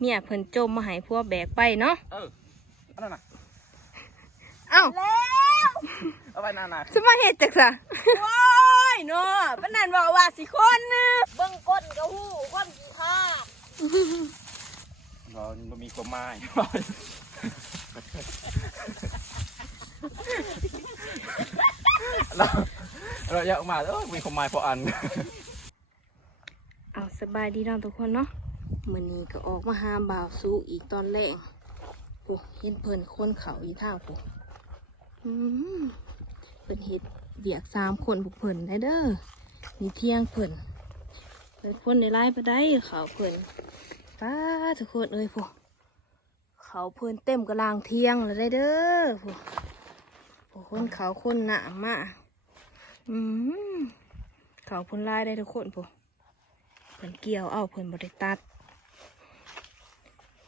เมียเพิ่นจมมาให้พวกแบกไปเนาะอันนั้นน่ะเอ้าแล้วเอาไปนานสมาเฮ็ดจักซะโอ้ยเนาะปานนั้นบอกว่าสิคนนึงเบิ่งก้นก็ฮู้ความขี้ข้าเรามีความหมายเราอยากมามีความหมายพออันเอาสบายดีน้องทุกคนเนาะมื้อนี้ก็ออกมาหาบ่าวสู้อีกตอนแรกโอ้เห็นเพิ่นคนเขาอีทางโอ้เพิ่นเฮ็ดเวียก3คนพวกเพิ่นได้เด้อมีเที่ยงเพิ่นเป็นคนในไร่ไปได้เขาเพิ่นป้าทุกคนเอ้ยพวกเขาเพิ่นเต็มกระลางเที่ยงแล้วได้เด้อพวกคนเขาคนหนามาเขาเพิ่นไล่ได้ทุกคนพวกเพิ่นเกี่ยวเอาเพิ่นบริตัด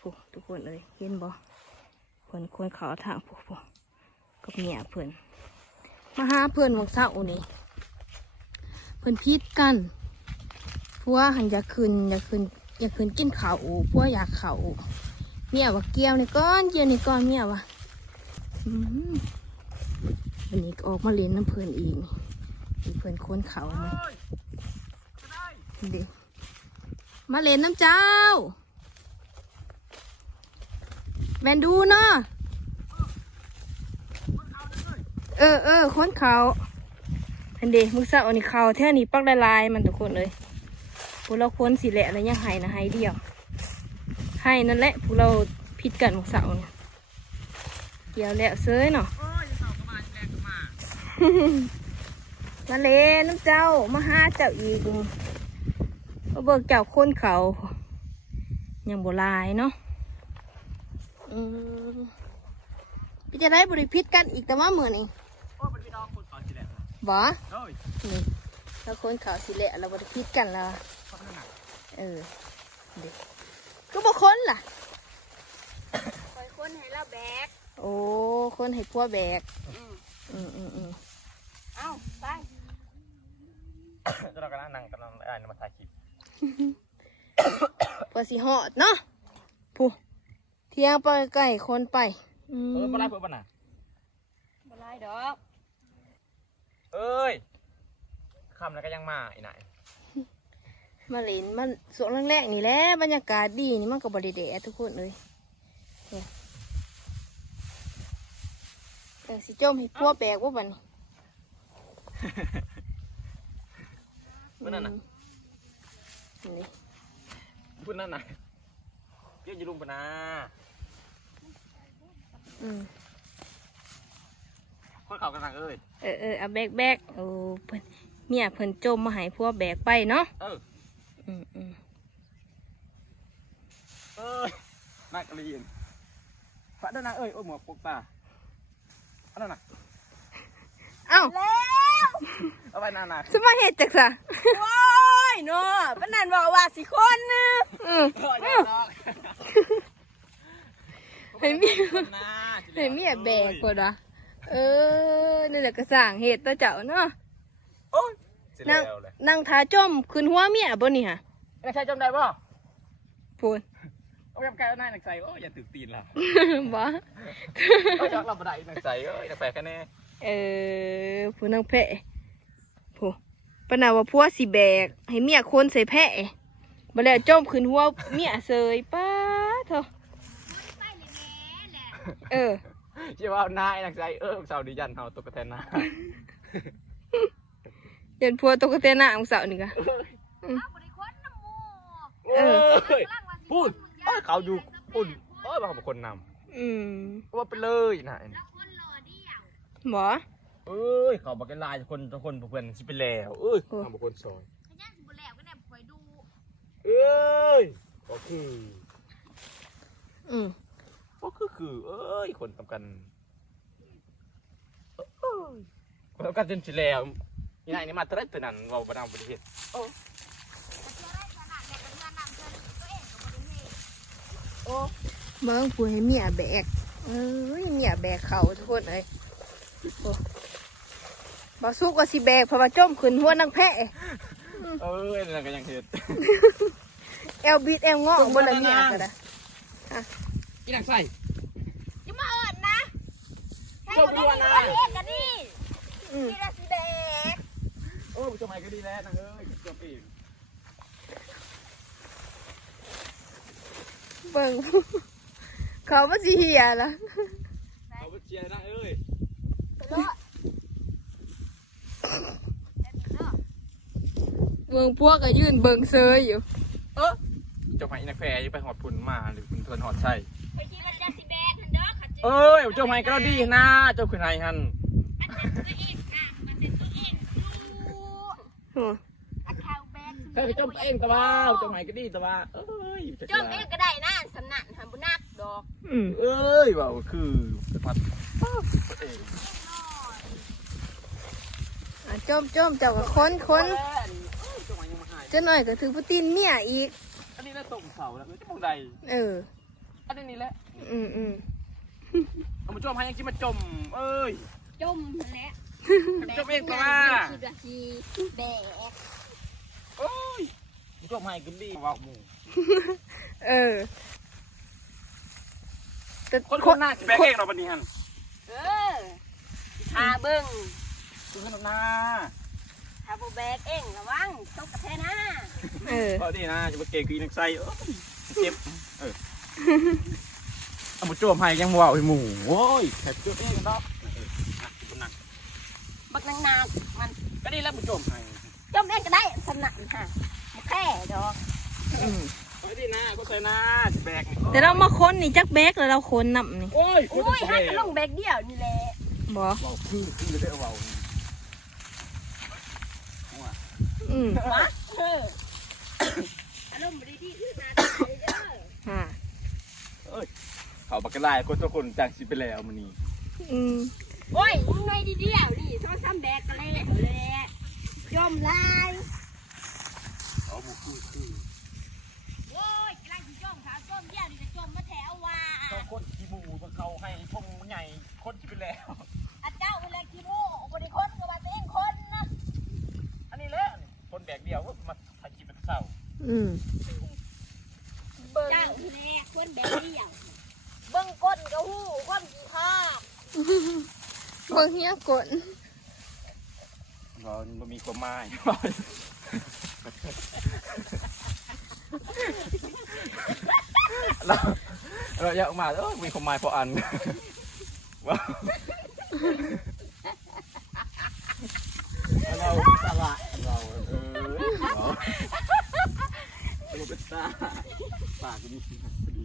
พวกทุกคนเอ้ยเห็นบ่เพิ่นคนเขาทางพวกกับเมียเพิ่นมาหาเพิ่นวันเสาร์นี่เพิ่นพิดกันพัวหันอยากขึ้นกินข้าวพัวอยากข้าวเมียว่าเกี่ยวนี่ก้อนเกี่ยวนี่ก้อนเมียว่าวันนี้ก็ออกมาเล่นน้ำเพิ่นอีกนี่เพิ่นคนเขานะดิมาเล่นน้ำเจ้าแมนดูเนาะคนเขาอันเดมึงเศร้าอันนี้เขาแท่นี้ปักลายมันทุกคนเลยพวกเราคนสิแหละแล้วยังไห้นะไห้เดียวไห้นั่นแหละพวกเราผิดกันมึงเศร้าเนี่ยเกี่ยวแล้วเซ้ยเนาะมาเล่นน้ำเจ้ามาหาเจ้าอีกมาเบิกเจ้าคนเขายังโบลายเนาะพี่จะได้บริพิษกันอีกแต่ว่าเหมือนเองบ่นี่แล้วคนเขาสิแหละเราบริพิษกันแล้วเด็กก็บอกคนล่ะคอยคนให้เราแบกโอ้คนให้พวกแบกเอ้าไปจะเรากำลังนั่งกำลังอ่านมาถ่ายคลิปพอสิหอดเนาะผู้เที่ยงไปไก่คนไปปลาไหลเพื่อนน่ะปลาดอกเอ้ยคำแล้วก็ยังมาอีไหนมาเล่นมันสวนแรกๆนี่แหละบรรยากาศดีนี่มันก็บริเดะทุกคนเลยแต่สิจมให้พวกแบกว่าบันพูดนั่นน่ะพูดนั่นน่ะเกี่ยวยืลุงปนาคนเขากันสั่งเอ้ยเอาแบกโอ้เพิ่นเมียเพิ่นจมมาให้พวกแบกไปเนาะนักเรียนฝาด้านหน้าเอ้ยโอ้หมวกปกตาอันนั้นน่ะเอ้าแล้วเอาไปนานสมาเฮ็ดจักซะโอ้ยเนาะปานนั้นบอกว่าสิคนนึงให้เมียแบกกว่านะนี่แหละก็สร้างเหตุตัวเจ้าเนาะนั่งท้าจมขึ้นหัวเมียบ่นี่ฮะใช่จมได้ป่ะพูดเอาแบบแกเอาหน้าหนักใส่อย่าตึกตีนล่ะบ่จักเราบ่ได้หนักใส่หนักแปลกแค่นี้ผู้นั่งแพะผู้ปนาว่าพัวสิแบกให้เมียคนใส่แพะบ่แล้วจมขึ้นหัวเมียเสยป้าเถอะเชื่อว่าเอาหน้าหนักใส่สาวดียันเอาตกกระแทนหน้ายันพัวตกกระแทนหน้าของสาวนี่กะพูดเขาอยู่ปุ่นบางคนนำว่าไปเลยนะบ่เขาบอกกันลายคนเพื่อนสิไปแล้วเขาบอกคนซอยก็คือคนทำกันจนสิแล้วนี่มาเท่าไรตัวนั้นเราไปทำประเทศเบิ่งผู้ให้เมียแบกเมียแบกเขาทุกคนเลยบ่สุกว่าสิแบกเพราะว่าจมขึ้นหัวนังแพะนั่นก็ยังเห็ด แอลบิดแอลงอบนละเนี่ยก็ได้ กินหนังใส่ จะมาเอิญนะให้เขาได้ดีประเทศกันนี่มีราศีแดง เจ้าใหม่ก็ดีแล้วนะเฮ้ยเกือบเอง เบิ่ง เขามาสิเหียละ เอาไปเชียร์นะเอ้ย เบิ่งพวกก็ยืนเบิ่งเซยอยู่ เจ้าใหม่นักแพรยังไปหอดปุ่นมาหรือปุ่นเทินหอดใส่ ไปกินราศีแดงทันเด้อขัดเจ เอ้ยเจ้าใหม่ก็ดีนะเจ้าคือไงฮัน ตัวเองค่ะมันเป็นตัวเองดูอันข่าวแบง ใครไปจมเองตะว่าเจ้าใหม่ก็ดีตะว่าเอ้ย จมเองก็ได้นะสำนักหันบุนักดอก เอ้ยว่าคือพัดเอง จมเจ้าก็ค้น เจ้าใหม่ยังมาหาย จะหน่อยก็ถือพุตินเมียอีก อันนี้น่าส่งเสาแล้วจะมองใด อันนี้แหละ เอามาจมให้ยังกินมาจมเอ้ย จมนั่นแหละ จมเองตะว่า คือราศีแบก โอ้ยจมให้ก็ดีว่าหมู แต่ คนหน้าแบกเองเราปะนี่ฮัน หาเบิ้ง คือขนมหน้า หาบุแบกเองระวังตกกระแทนะ ก็ดีนะจะมาเกย์คือนักไส้เจ็บเอามาจมให้ยังว่าไอ้หมูโว้ยแค่จมเองเนาะนัก บักนางนามัน ก็ดีแล้วมาจมให้ จมเองก็ได้สำนักค่ะมาแค่ดอก ก็ดีนะก็ใส่หน้าจะแบก แต่เรามาค้นนี่จักแบกแล้วเราค้นนำนี่ โอ้ย อุ้ยให้กระลงแบกเดียวนี่แหละ บ่ เบาคือเลยได้เบา มาอารมณ์ดีที่ขึ้นมาได้เด้อ เขาบักกระไล่คนทุกคนจากสิไปแล้วมันนี่ โอ้ยมึงหน่อยดีเดียวนี่โทรศัพท์แบกกันเลยจมลาย เอาบุคือ โอ้ยกำลังจมขาจมเดียวนี่จะจมมาแถวว่า เขาคนขี้หมูมาเขาให้พงใหญ่คนที่ไปแล้ว อาเจ้าเวลาขี้โม่บริคนกับว่าตัวเองคนนะ อันนี้แหละคนแบกเดียวก็มาถ่ายคลิปเป็นเศร้า เจ้าที่แรกคนแบกเดียวเบิ่งก้นกับหูความกี่ภาพ เบิ่งเฮียกด เราไม่มีความหมายเราอยากมามีความหมายพออันว้าวเราสละเราเราเป็นตาปากก็มีสีพอดี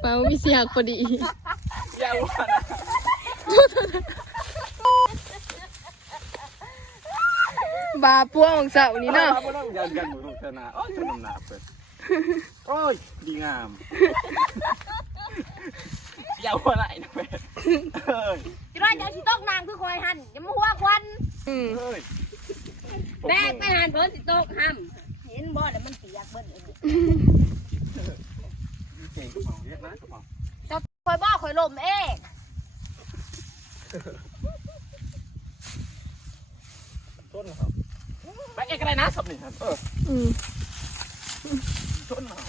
เปล่ามีเสียกพอดี อย่าว่านะ บาปัวของเสานี่เนาะ บ่ต้องยันกันบ่ต้องชนะโอ้ยชนะหนาเปิดโอ้ยดีงามอย่าว่าอะไรนะเว้ยเอ้ย จะร้อยเจ้าที่ตกน้ำคือคอยหันอย่ามาหัวควัน เอ้ย แบกไปหันเพิ่นสิตกห้ำเห็นบ่แล้วมันเปียกเบิ่นเอง เก่งกระเป๋าเรียกนะกระเป๋า เจ้าคอยบ่คอยลมเอง ต้นนะครับแบกเอกอะไรนะสับนี่ครับต้นนะครับ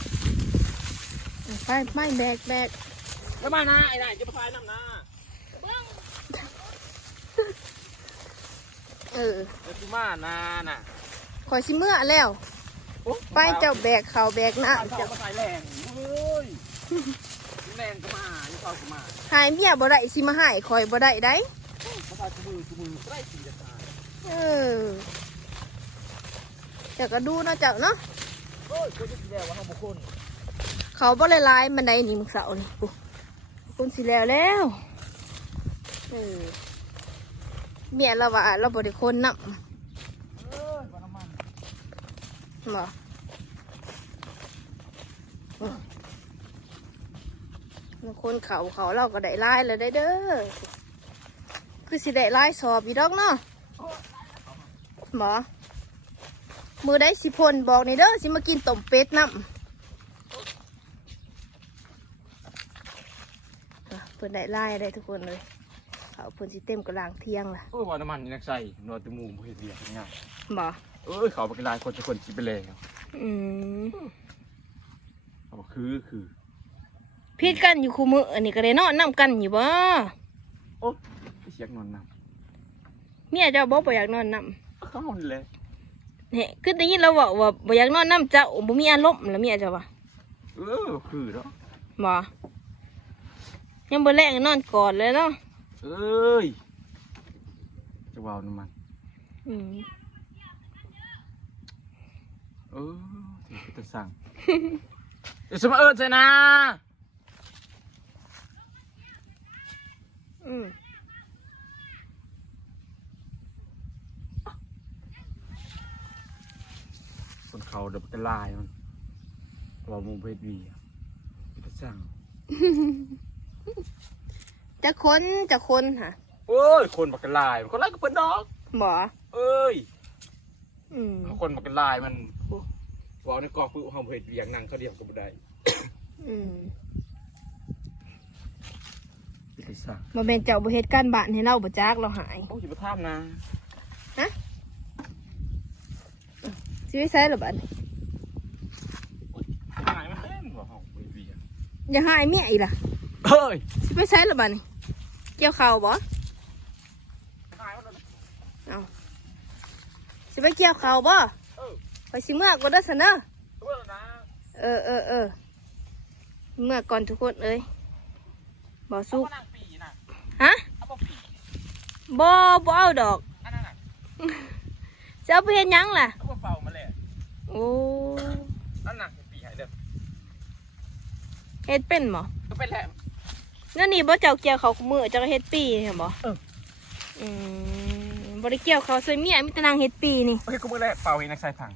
ไปไม่แบก แล้วมานะไอ้นายจะมาพายน้ำนะ แล้วกูมานาน่ะ ขอชิเมื่อแล้ว ไปเจ้าแบกเขาแบกน้ำ เจ้า เจ้า มาใส่แรงเฮ้ยแรงก็มานี่เขาก็มา หายเมียบ่ได้สิมาหายคอยบ่ได้ได้ มาใส่กูมือก็ได้สีจะตาย เจ้าก็ดูเนาะเจ้าเนาะ โอ้ยคนที่แล้วว่าเขาบุคคล เขาบ่ได้ลายมันได้นี่มึงเสานี่ปุ๊คุณสิแล้วเมียเราว่าเราบ่ได้คนนำ เอ้ยปลาน้ำมัน บ่คนเขาเราก็ได้ลายแล้วได้เด้อคือสิได้ลายสอบอีดอกเนาะบ่มือได้สิพลบอกนี่เด้อสิมากินต้มเป็ดน้ำเพิ่นได้ลายได้ทุกคนเลยเขาเพิ่นสิเต็มกระลางเที่ยงล่ะ โอ้ยปลาน้ำมันนี่นักใส่นอนตะมูมเห็ดเบียดง่าย บ่ เอ้ยเขาไปกลายคนจะคนชิไปแล้ว อืม เอาคือ พิดกันอยู่คู่มืออันนี้ก็ได้นอนนํกันอยู่บ่ โอ้เสียงนอนน เมียเจ้าบ่อยากนอนนํ ำเข้าเลย เฮ้คือได้ยินเราบอกว่าบ่อยากนอนนํเจ้าบ่มีอารมณ์แล้วเมียเจ้าว่า คือเนาะ บ่ยังบ่แลงนอนกอดเลยเนาะ เอ้ยจะวาวน้ำมัน อืม ที่จะสั่งเดี๋ยวสมาใช่นะ อืม คนเขาเดี๋ยวมันจะลายมันว่ามุมเพชรวีจะสั่ง จะคนค่ะ โอ้ยคนบักกะลายคนไล่ก็เปิดดอก บ่ เอ้ย อืม คนบักกะลายมันวาวในกอกปื้ห้องเพชรวีอย่างนั่งเขาเดียวกับบุได้ อืม จะสั่ง บ่แม่นเจ้าบ่เฮ็ดการบ้านให้เราบ่จักเราหาย โอ้ยอย่ามาทำนะ สิไปใช้หรอบัดนี้ หายมันเล่นหัวห้องเพชรวี อย่าหายเมียอีกล่ะ เฮ้ย สิไปใช้หรอบัดนี้เกี่ยวข้าวบ่ หายมันเลย เอาสิไปเกี่ยวข้าวบ่ไปสิเมื่อก่อนเด้อซั่นเด้อ เพื่อนนะ เออเมื่อก่อนทุกคนเอ้ยบ่สุก นั่งปีนะ ฮะ เอาปี บ่เอาดอก อันนั้นน่ะ จะเอาไปเฮ็ดหยังล่ะ เอาเป่ามาเลย โอ้ อันนั้นปีหายเด้อ เฮ็ดเป็นบ่ ก็เป็นแหละ นั่นนี่บ่เจ้าเกี่ยวข้าวคุมื้อเจ้าก็เฮ็ดปีเห็นบ่ อืมบ่ได้เกี่ยวข้าวใส่เมียมีแต่นางเฮ็ดปีนี่ โอเคกูมือแรกเป่าเองนักใส่พัง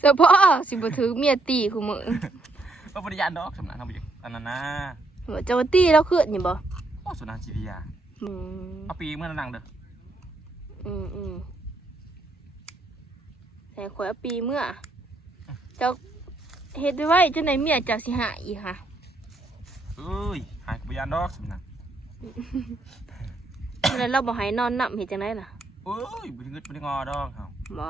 เฉพาะสิบ่ถือเมียตีคุมื้อ ก็ปริญญาดอกสำนักทำไปอยู่อันนั้นนะ ว่าเจ้าตีแล้วขึ้นนี่บ่ โอ้สุนันจีวียา อืม เอาปีเมื่อนั่งเด้อ อืมแต่ข่อยเอาปีเมื่อเจ้าเฮ็ดไว้จนได้เมียเจ้าสิหายอีกค่ะ เอ้ยหายกับปริญญาดอกสำนัก แล้วเราบ่ให้นอนนำเฮ็ดจังไดล่ะ เอ้ยบุญเงินบุญงอดอกเขา บ่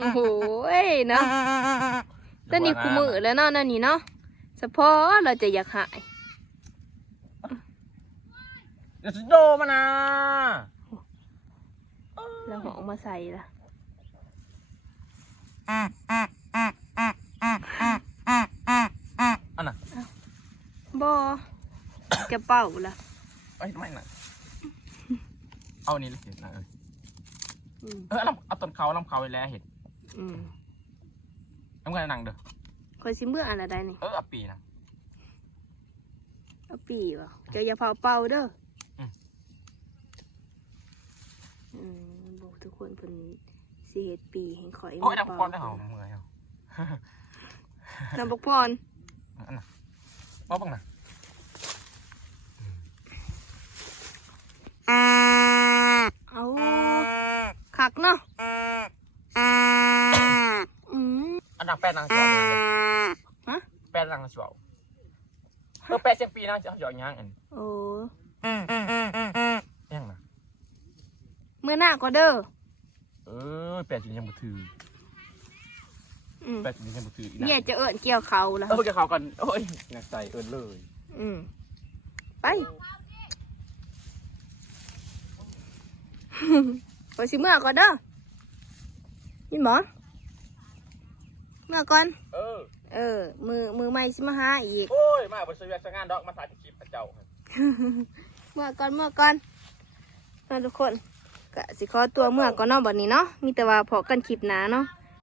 โอ้โหเนาะตอนนี้คุมื้อแล้วเนาะนั่นนี่เนาะเฉพาะเราจะอยากหาย เดี๋ยวจะโดมานะ แล้วหองมาใส่ล่ะ อันน่ะ บ่จะเป่าล่ะ เอ้ยไม่น่ะเอาอันนี้เลยเห็ดนะเอ้ย อืม เอาต้นเขาลำเขาไปแล้วเห็ด อืม น้ำเงินนั่งเด้อ คอยสิเมื่ออะไรได้นี่ เอาปีนะ เอาปีบ่เจ้าอย่าเผาเป่าเด้อ อืม บอกทุกคนเพิ่นสิเฮ็ดปีให้ข่อย โอ้ย มา ดำ เป่า ก้อนได้เหรอเมื่อยเหรอ น้ำบักพร อันน่ะเอาบ้างนะ เอาคักเนาะอันนั่งแป้นนั่งสวบ ฮะ แป้นนั่งสวบแป้นเสียงปีนั่งจะหยอกย่างอัน โอ้ ย่างนะ เมื่อหน้าก็เด้อ แป้นจริงยังบ่ถือ อืม แป้นจริงยังบ่ถืออีก เนี่ยจะเอิ้นเกี่ยวเขาล่ะ จะเขากันโอ้ยอยากใส่เลย ไปไปสิเมื่อก่อนเด้อยินบ่เมื่อก่อนมือใหม่สิมาหาอีก โอ้ยมาบริษัทงานดอกมาถ่ายคลิปพระเจ้า เมื่อก่อนทุกคนก็สิขอตัวเมื่อก่อนเนาะบัดนี้เนาะมีแต่ว่าพอกันคลิปหน้าเนาะ